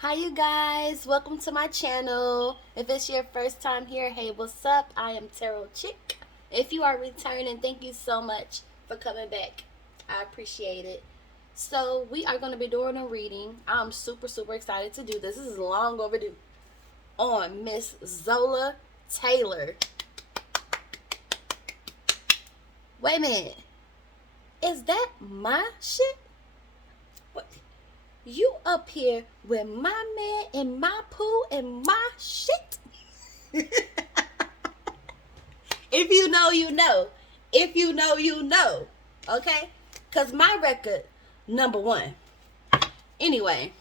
Hi you guys, welcome to my channel. If it's your first time here, hey, what's up? I am ImTarotChick. If you are returning, thank you so much for coming back. I appreciate it. So we are going to be doing a reading. I'm super excited to do this. This is long overdue. On Miss Zola Taylor. Wait a minute. Is that my shit? What? You up here with my man and my poo and my shit? If you know, you know. If you know, you know. Okay? Because my record, number one. Anyway,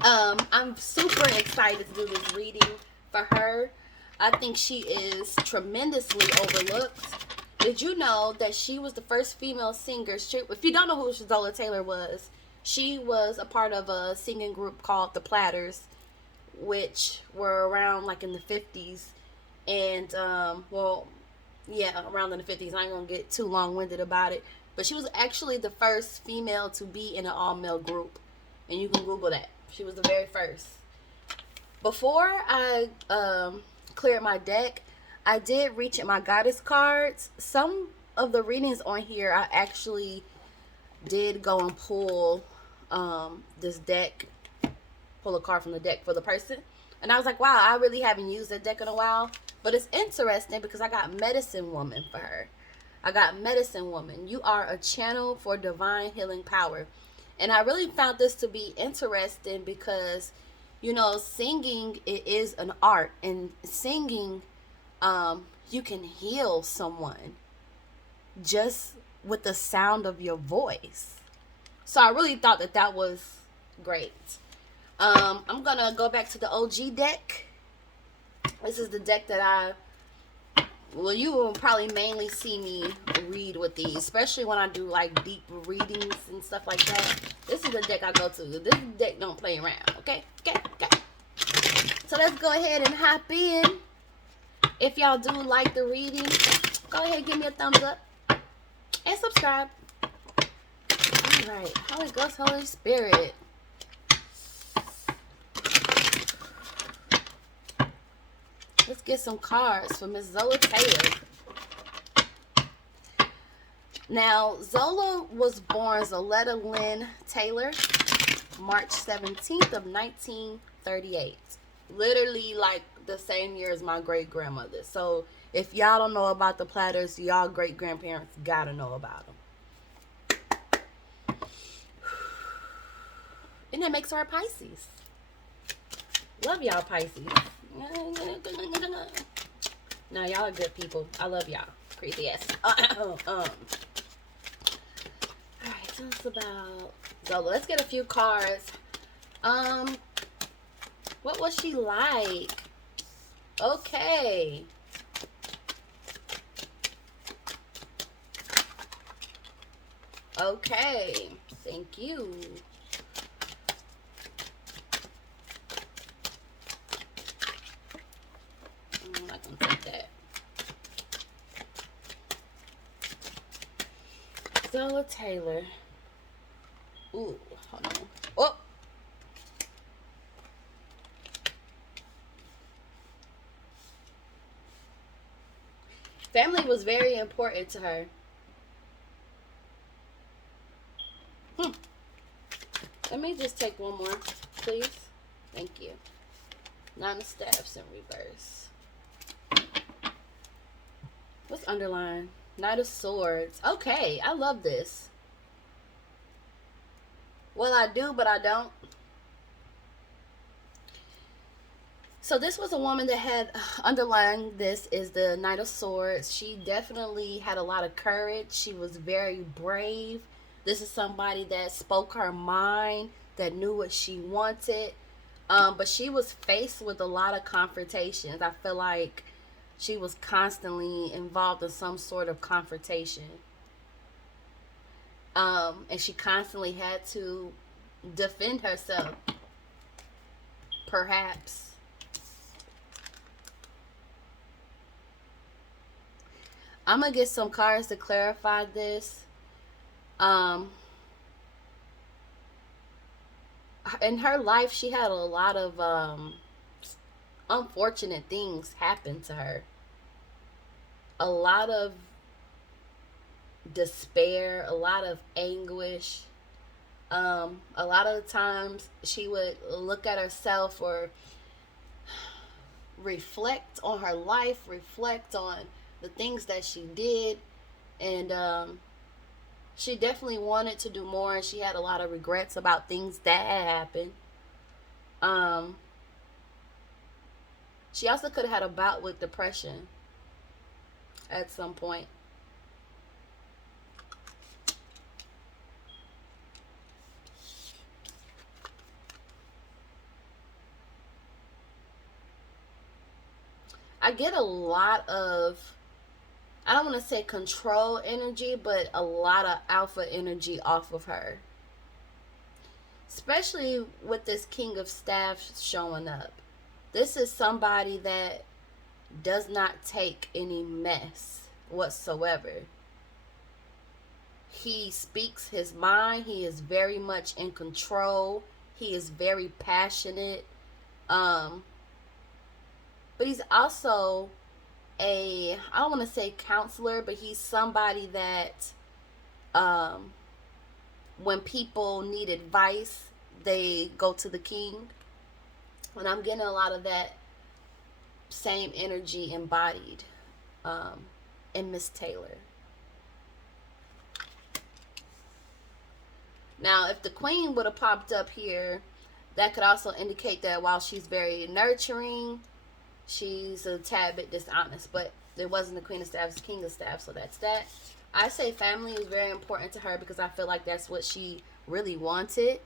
I'm super excited to do this reading for her. I think she is tremendously overlooked. Did you know that she was the first female singer? If you don't know who Zola Taylor was, she was a part of a singing group called the Platters, which were around like in the 50s. And, around in the 50s. I ain't going to get too long-winded about it. But she was actually the first female to be in an all-male group. And you can Google that. She was the very first. Before I cleared my deck, I did reach in my goddess cards. Some of the readings on here, I actually did go and pull this deck, pull a card from the deck for the person. And I was like, wow, I really haven't used that deck in a while. But it's interesting because I got Medicine Woman for her. I got Medicine Woman. You are a channel for divine healing power. And I really found this to be interesting because, you know, singing, it is an art. And singing, you can heal someone just with the sound of your voice. So I really thought that that was great. I'm going to go back to the OG deck. This is the deck that you will probably mainly see me read with these, especially when I do like deep readings and stuff like that. This is the deck I go to. This deck don't play around, okay? Okay. So let's go ahead and hop in. If y'all do like the reading, go ahead and give me a thumbs up and subscribe. All right, Holy Ghost, Holy Spirit. Let's get some cards for Miss Zola Taylor. Now, Zola was born Zoletta Lynn Taylor, March 17th of 1938. Literally like the same year as my great-grandmother. So, if y'all don't know about the Platters, y'all great-grandparents gotta know about them. And that makes her a Pisces. Love y'all, Pisces. Now y'all are good people. I love y'all. Crazy ass. Alright, tell us about Zola. Let's get a few cards. What was she like? Okay. Okay. Thank you. I'm not gonna take that. Zola Taylor. Ooh, hold on. Oh! Family was very important to her. Let me just take one more, please. Thank you. Nine of Staffs in reverse. What's underlined? Knight of Swords. Okay, I love this. Well, I do, but I don't. So this was a woman that had, underlying this is the Knight of Swords. She definitely had a lot of courage. She was very brave. This is somebody that spoke her mind, that knew what she wanted. But she was faced with a lot of confrontations. I feel like she was constantly involved in some sort of confrontation. And she constantly had to defend herself. Perhaps. I'm going to get some cards to clarify this. in her life, she had a lot of unfortunate things happen to her. A lot of despair, a lot of anguish. A lot of the times she would look at herself or reflect on her life, reflect on the things that she did, and she definitely wanted to do more, and she had a lot of regrets about things that had happened. Um, she also could have had a bout with depression at some point. I get a lot of, I don't want to say control energy, but a lot of alpha energy off of her. Especially with this King of Staffs showing up. This is somebody that does not take any mess whatsoever. He speaks his mind. He is very much in control. He is very passionate. But he's also I don't want to say counselor, but he's somebody that when people need advice, they go to the king. And I'm getting a lot of that same energy embodied in Miss Taylor. Now, if the queen would have popped up here, that could also indicate that while she's very nurturing, she's a tad bit dishonest. But there wasn't the Queen of Staffs, King of Staffs, so that's that. I say family is very important to her because I feel like that's what she really wanted.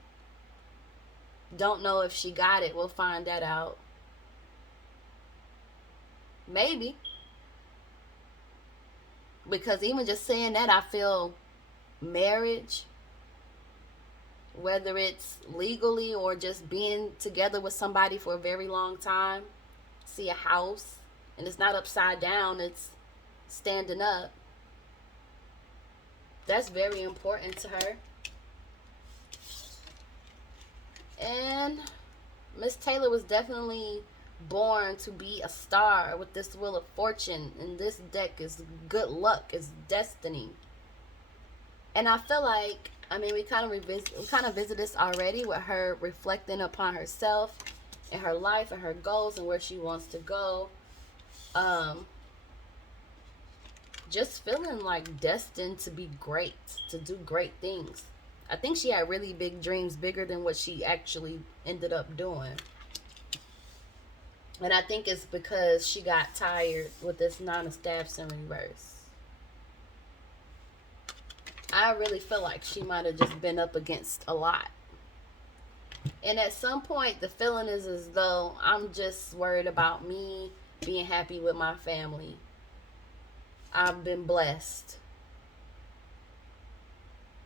Don't know if she got it. We'll find that out. Maybe. Because even just saying that, I feel marriage, whether it's legally or just being together with somebody for a very long time, see a house, and it's not upside down, it's standing up. That's very important to her. And Miss Taylor was definitely born to be a star with this Wheel of Fortune, and this deck is good luck, it's destiny. And I feel like, I mean, we kind of visited this already with her reflecting upon herself and her life and her goals and where she wants to go. Just feeling like destined to be great, to do great things. I think she had really big dreams, bigger than what she actually ended up doing. And I think it's because she got tired with this Nine of Staffs in reverse. I really feel like she might have just been up against a lot. And at some point, the feeling is as though I'm just worried about me being happy with my family. I've been blessed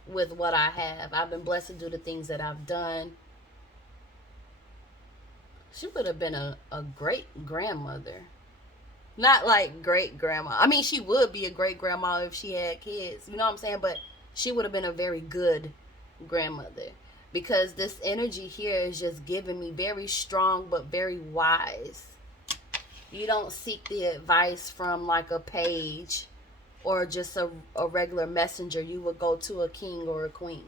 with what I have. I've been blessed to do the things that I've done. She would have been a great grandmother. Not like great grandma. I mean, she would be a great grandma if she had kids. You know what I'm saying? But she would have been a very good grandmother. Because this energy here is just giving me very strong but very wise. You don't seek the advice from like a page or just a regular messenger. You would go to a king or a queen.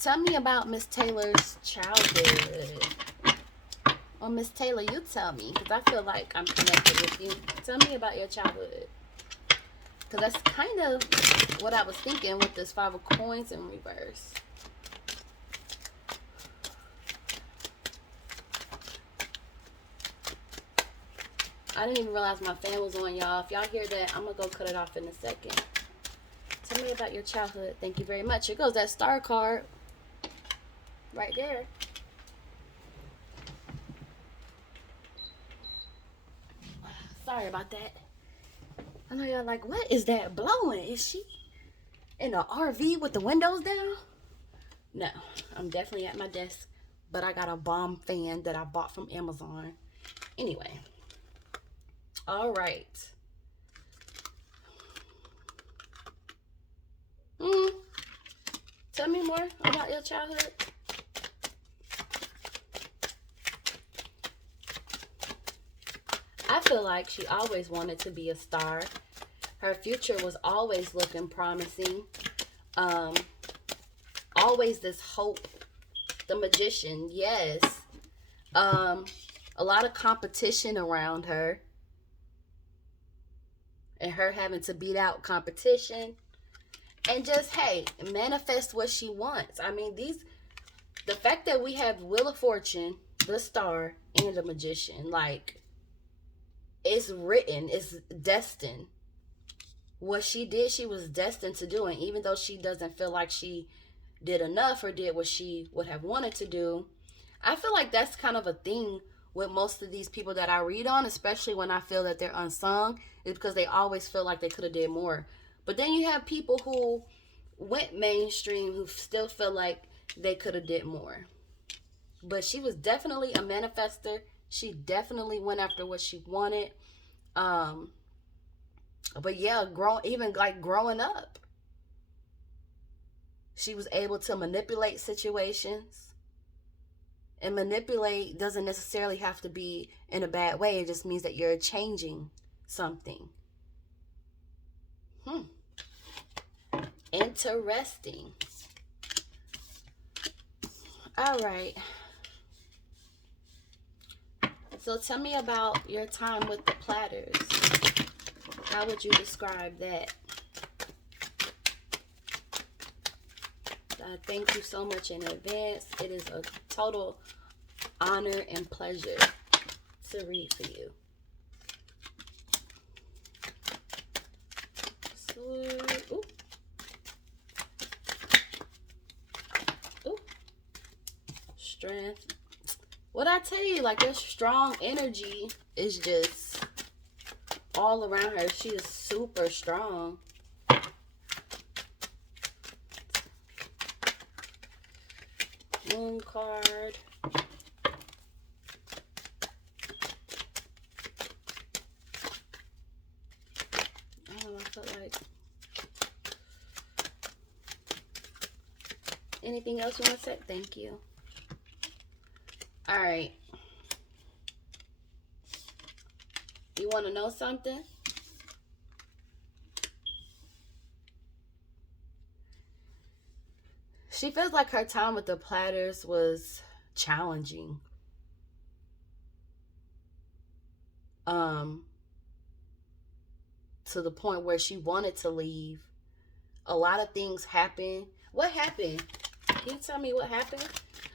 Tell me about Miss Taylor's childhood. Well, Miss Taylor, you tell me, because I feel like I'm connected with you. Tell me about your childhood. Because that's kind of what I was thinking with this Five of Coins in reverse. I didn't even realize my fan was on, y'all. If y'all hear that, I'm going to go cut it off in a second. Tell me about your childhood. Thank you very much. Here goes that star card. Right there. Sorry about that. I know y'all like, what is that blowing? Is she in an RV with the windows down? No, I'm definitely at my desk. But I got a bomb fan that I bought from Amazon. Anyway. All right. Tell me more about your childhood. I feel like she always wanted to be a star. Her future was always looking promising. Um, Always this hope. The Magician, yes. A lot of competition around her. And her having to beat out competition. And just, hey, manifest what she wants. I mean, the fact that we have Wheel of Fortune, the Star, and the Magician, like, it's written, it's destined. What she did, she was destined to do. And even though she doesn't feel like she did enough or did what she would have wanted to do, I feel like that's kind of a thing with most of these people that I read on, especially when I feel that they're unsung, is because they always feel like they could have did more. But then you have people who went mainstream who still feel like they could have did more. But she was definitely a manifester. She definitely went after what she wanted. But yeah, even like growing up, she was able to manipulate situations. And manipulate doesn't necessarily have to be in a bad way. It just means that you're changing something. Interesting. All right. So tell me about your time with the Platters. How would you describe that? Thank you so much in advance. It is a total honor and pleasure to read for you. Sword. Ooh. Ooh. Strength. What I tell you, like, this strong energy is just all around her. She is super strong. Moon card. I feel like. Anything else you want to say? Thank you. All right. You want to know something? She feels like her time with the Platters was challenging. To the point where she wanted to leave. A lot of things happened. What happened? Can you tell me what happened?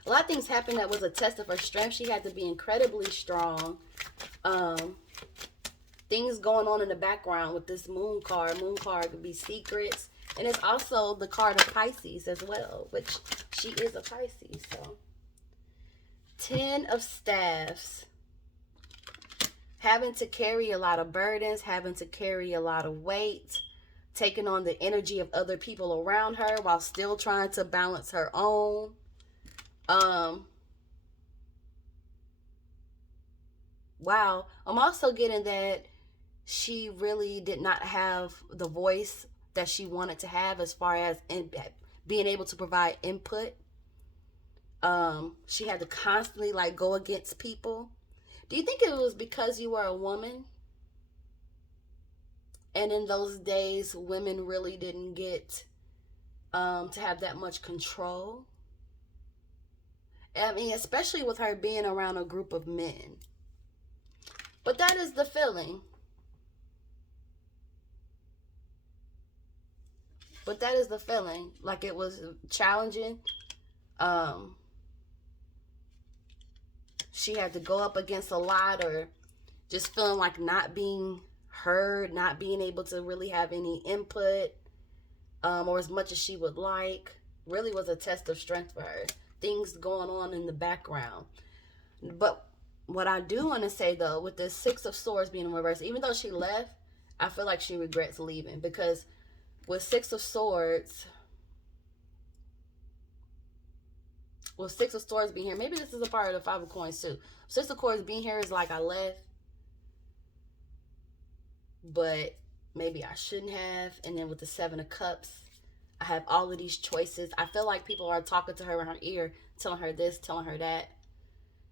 A lot of things happened that was a test of her strength. She had to be incredibly strong. Things going on in the background with this moon card. Moon card could be secrets. And it's also the card of Pisces as well, which she is a Pisces. So, 10 of Staffs. Having to carry a lot of burdens, having to carry a lot of weight, taking on the energy of other people around her while still trying to balance her own. Wow. I'm also getting that she really did not have the voice that she wanted to have as far as being able to provide input. She had to constantly like go against people. Do you think it was because you were a woman? And in those days, women really didn't get to have that much control. I mean, especially with her being around a group of men. But that is the feeling. But that is the feeling. Like it was challenging. She had to go up against a lot, or just feeling like not being heard, not being able to really have any input, or as much as she would like. Really was a test of strength for her. Things going on in the background. But what I do want to say, though, with the 6 of Swords being in reverse, even though she left, I feel like she regrets leaving. Because with 6 of Swords, with 6 of Swords being here, maybe this is a part of the 5 of Coins too. 6 of Coins being here is like I left, but maybe I shouldn't have. And then with the 7 of Cups, I have all of these choices. I feel like people are talking to her in her ear, telling her this, telling her that.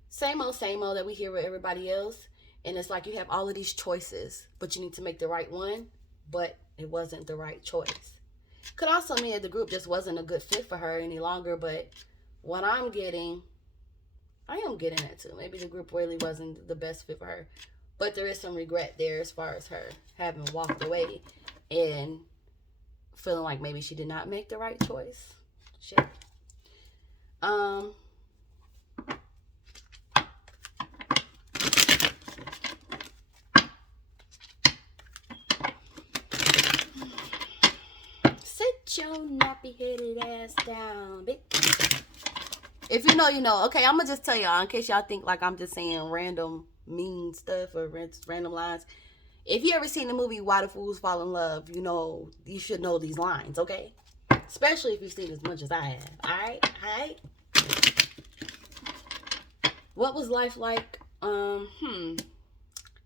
Same old that we hear with everybody else. And it's like you have all of these choices, but you need to make the right one, but it wasn't the right choice. Could also mean that the group just wasn't a good fit for her any longer, but what I am getting that too. Maybe the group really wasn't the best fit for her. But there is some regret there as far as her having walked away and feeling like maybe she did not make the right choice. Shit. Sit your nappy-headed ass down, bitch. If you know, you know. Okay, I'm going to just tell y'all in case y'all think like I'm just saying random mean stuff or random lines. If you ever seen the movie Why the Fools Fall in Love, you know, you should know these lines, okay? Especially if you've seen as much as I have. Alright? What was life like?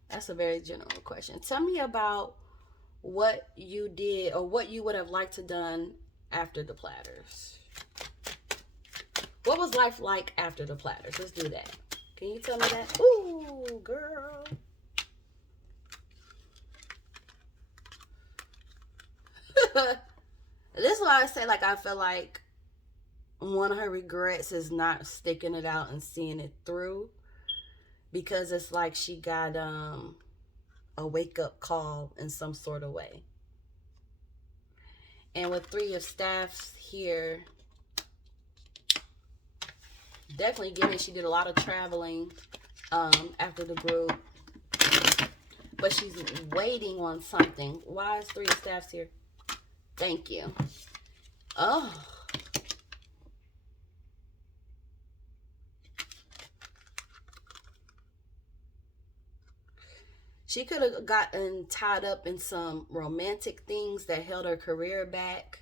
That's a very general question. Tell me about what you did or what you would have liked to done after the Platters. What was life like after the Platters? Let's do that. Can you tell me that? Ooh, girl. This is why I say, like, I feel like one of her regrets is not sticking it out and seeing it through, because it's like she got a wake-up call in some sort of way. And with 3 of Staffs here, definitely given she did a lot of traveling after the group, but she's waiting on something. Why is 3 of Staffs here? Thank you. Oh. She could have gotten tied up in some romantic things that held her career back.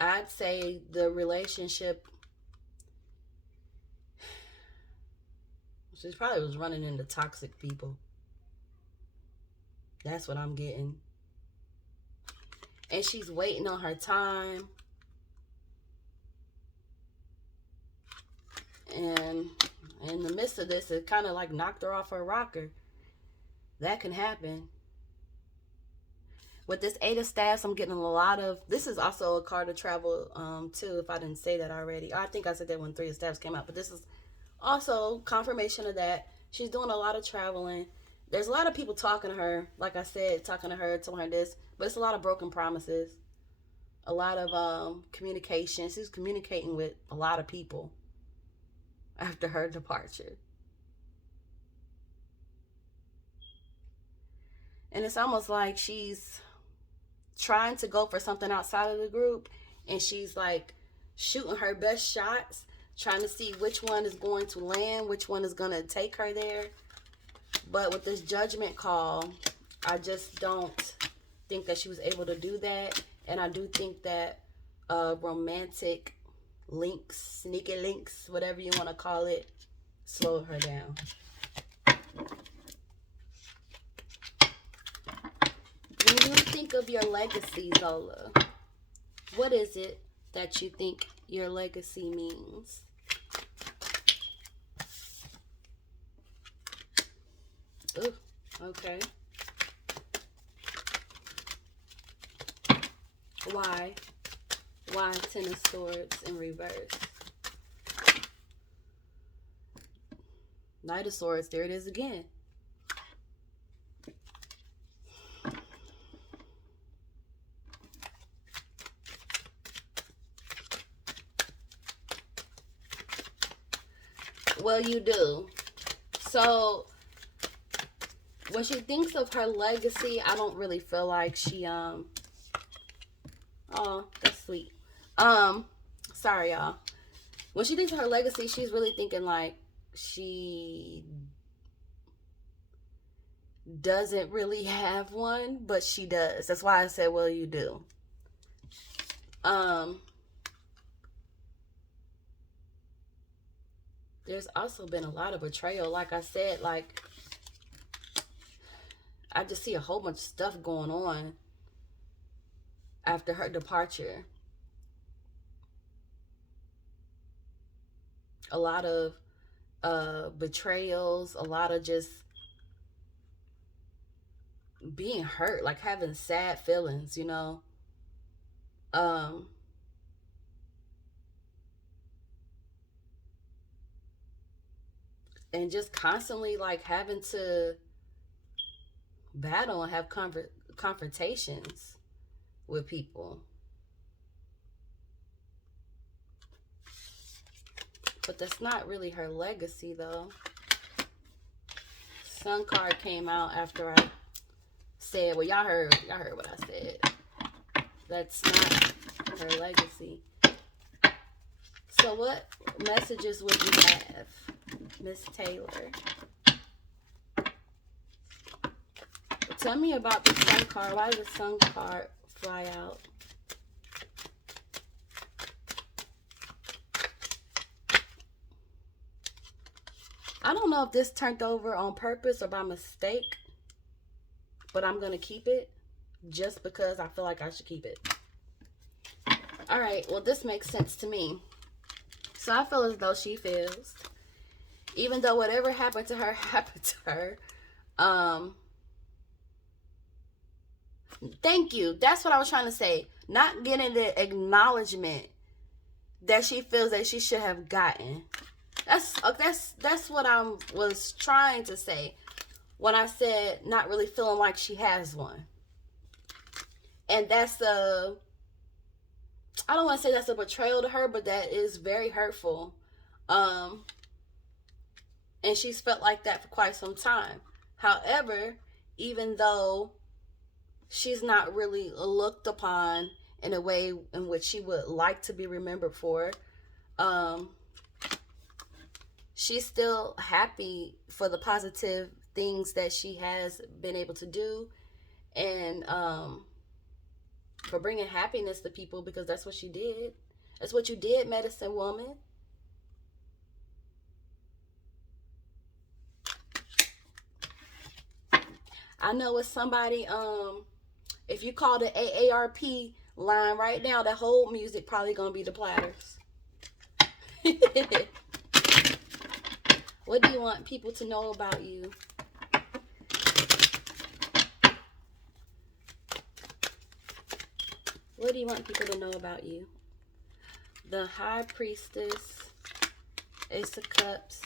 I'd say the relationship, she probably was running into toxic people. That's what I'm getting. And she's waiting on her time. And in the midst of this, it kind of like knocked her off her rocker. That can happen. With this 8 of Staffs, I'm getting a lot of... This is also a card of travel, too, if I didn't say that already. I think I said that when 3 of Staffs came out. But this is also confirmation of that. She's doing a lot of traveling. There's a lot of people talking to her. Like I said, talking to her, telling her this. But it's a lot of broken promises. A lot of communication. She's communicating with a lot of people after her departure. And it's almost like she's trying to go for something outside of the group, and she's like shooting her best shots, trying to see which one is going to land, which one is going to take her there. But with this judgment call, I just don't think that she was able to do that. And I do think that romantic links, sneaky links, whatever you want to call it, slowed her down. When you think of your legacy, Zola, what is it that you think your legacy means? Ooh, okay. Why? Why 10 of Swords in reverse? Knight of Swords, there it is again. Well, you do. So, when she thinks of her legacy, I don't really feel like she, oh, that's sweet. Sorry, y'all. When she thinks of her legacy, she's really thinking like she doesn't really have one, but she does. That's why I said, well, you do. There's also been a lot of betrayal. Like I said, like, I just see a whole bunch of stuff going on. after her departure. A lot of betrayals, a lot of just being hurt, like having sad feelings, you know. Um, and just constantly like having to battle and have confrontations with people. But that's not really her legacy, though. Sun card came out after I said, well, y'all heard what I said. That's not her legacy. So what messages would you have, Miss Taylor? Tell me about the sun card. Why did the sun card fly out? I don't know if this turned over on purpose or by mistake, but I'm going to keep it just because I feel like I should keep it. All right, well, this makes sense to me. So I feel as though she feels, even though whatever happened to her happened to her. Thank you. That's what I was trying to say. Not getting the acknowledgement that she feels that she should have gotten. That's what I was trying to say when I said not really feeling like she has one. And that's I don't want to say that's a betrayal to her, but that is very hurtful. And she's felt like that for quite some time. However, even though she's not really looked upon in a way in which she would like to be remembered for, she's still happy for the positive things that she has been able to do, and for bringing happiness to people, because that's what she did. That's what you did, medicine woman. I know it's somebody, if you call the AARP line right now, that whole music probably gonna be the Platters. What do you want people to know about you? What do you want people to know about you? The High Priestess, Ace of Cups,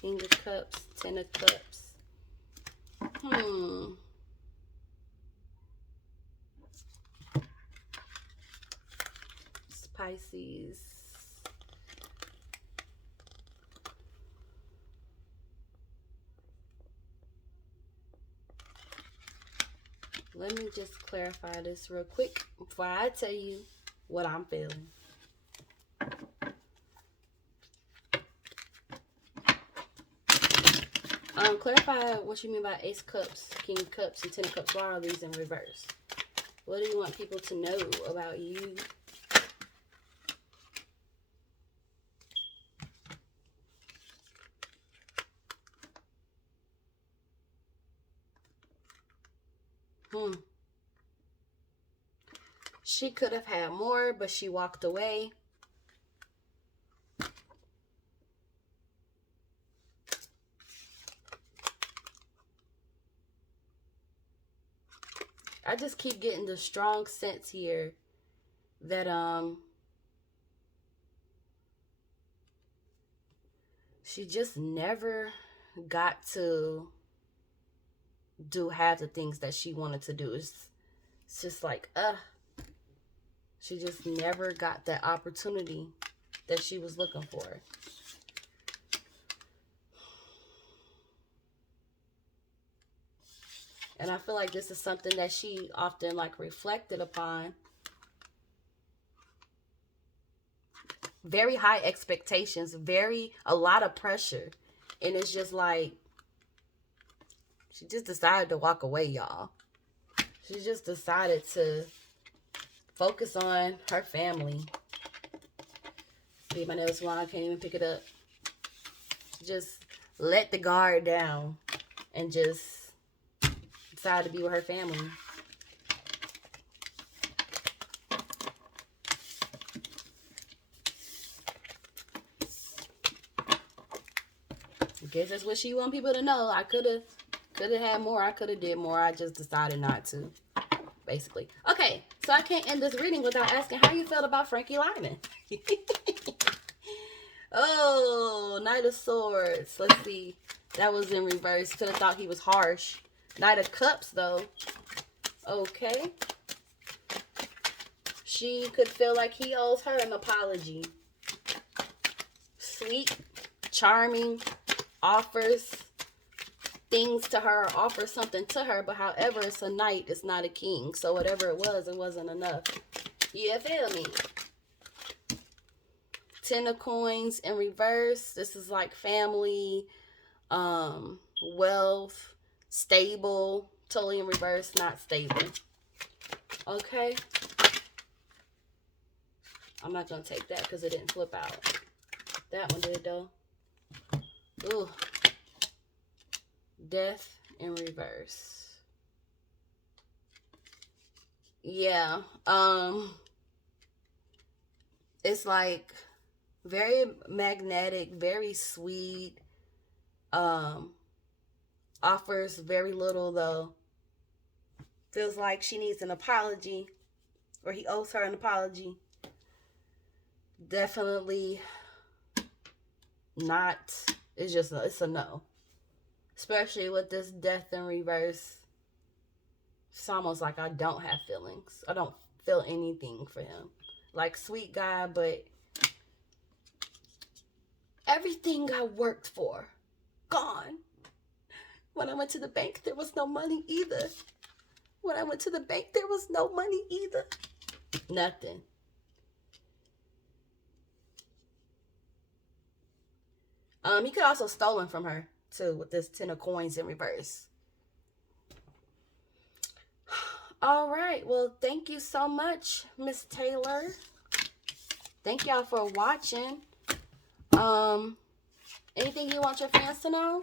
King of Cups, Ten of Cups. Pisces. Let me just clarify this real quick before I tell you what I'm feeling. Clarify what you mean by Ace of Cups, King of Cups, and Ten of Cups. Why are these in reverse? What do you want people to know about you? She could have had more, but she walked away. I just keep getting the strong sense here that she just never got to do half the things that she wanted to do. It's just like she just never got that opportunity that she was looking for. And I feel like this is something that she often like reflected upon. Very high expectations, a lot of pressure. And it's just like, she just decided to walk away, y'all. She just decided to focus on her family. See, my nails long, I can't even pick it up. Just let the guard down and just decided to be with her family. guess that's what she want people to know. I could have had more. I could have did more. I just decided not to. Basically. Okay, so I can't end this reading without asking how you felt about Frankie Lyman. Oh, Knight of Swords. Let's see. That was in reverse. Could have thought he was harsh. Knight of Cups, though. Okay. She could feel like he owes her an apology. Sweet, charming, offers things to her, offers something to her, but however, it's a knight, it's not a king. So whatever it wasn't enough. You feel me? Ten of Coins in reverse. This is like family, wealth, stable. Totally in reverse, not stable. Okay. I'm not going to take that because it didn't flip out. That one did, though. Ooh. Death in reverse. Yeah. It's like very magnetic, very sweet. Offers very little, though. Feels like she needs an apology, or he owes her an apology. Definitely not. It's a no. Especially with this death in reverse. It's almost like I don't have feelings. I don't feel anything for him. Like, sweet guy, but everything I worked for, gone. When I went to the bank, there was no money either. When I went to the bank, there was no money either. Nothing. He could also stolen from her, too, with this 10 of Coins in reverse. All right. Well, thank you so much, Miss Taylor. Thank y'all for watching. Anything you want your fans to know?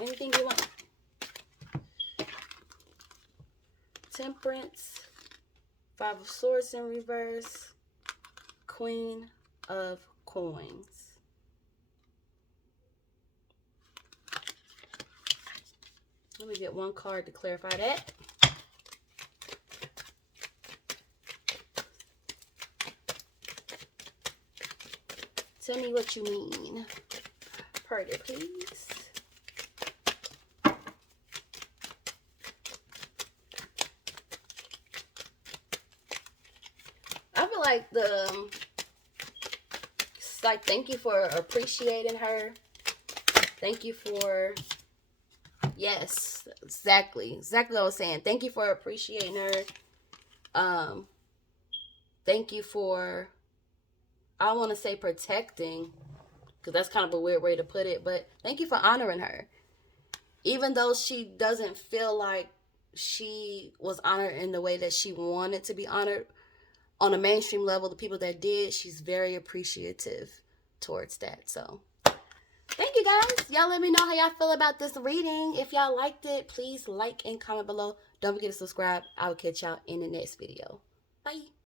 Anything you want? Temperance. 5 of Swords in reverse. Queen of Coins. Let me get one card to clarify that. Tell me what you mean. Pretty, please. I feel like it's like, thank you for appreciating her. Thank you for, yes, exactly what I was saying. Thank you for appreciating her. Thank you for, I want to say protecting, because that's kind of a weird way to put it, but thank you for honoring her. Even though she doesn't feel like she was honored in the way that she wanted to be honored, on a mainstream level, the people that did, she's very appreciative towards that. So, thank you guys. Y'all let me know how y'all feel about this reading. If y'all liked it, please like and comment below. Don't forget to subscribe. I will catch y'all in the next video. Bye.